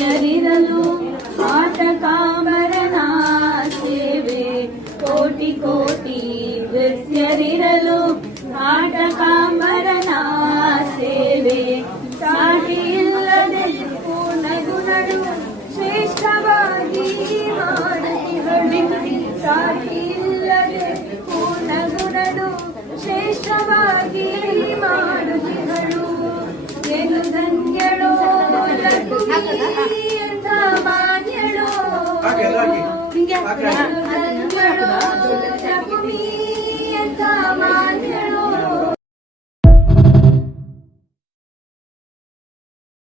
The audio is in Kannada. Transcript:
ನೃತ್ಯರಿರಲು ಆಟ ಕಾಮರನ ಸೇವೆ ಕೋಟಿ ಕೋಟಿ ನೃತ್ಯರಿರಲು ಆಟ ಕಾಮರನ ಸೇವೆ ಸಾಟಿ ಇಲ್ಲದೆ ಪೂರ್ಣ ಗುಣಡು ಶ್ರೇಷ್ಠವಾಗಿ ಮಾಡುತ್ತಿಗಳು ಸಾಟಿ ಇಲ್ಲದೆ ಪೂರ್ಣ ಗುಣಡು ಶ್ರೇಷ್ಠವಾಗಿ ಮಾಡುತ್ತಿಗಳು ಏನು ಧನ್ಯಳೋ ಲಕ್ಷ್ಮಿಯಂಥ ಮಾನ್ಯಳೋ ಧನ್ಯಳೋ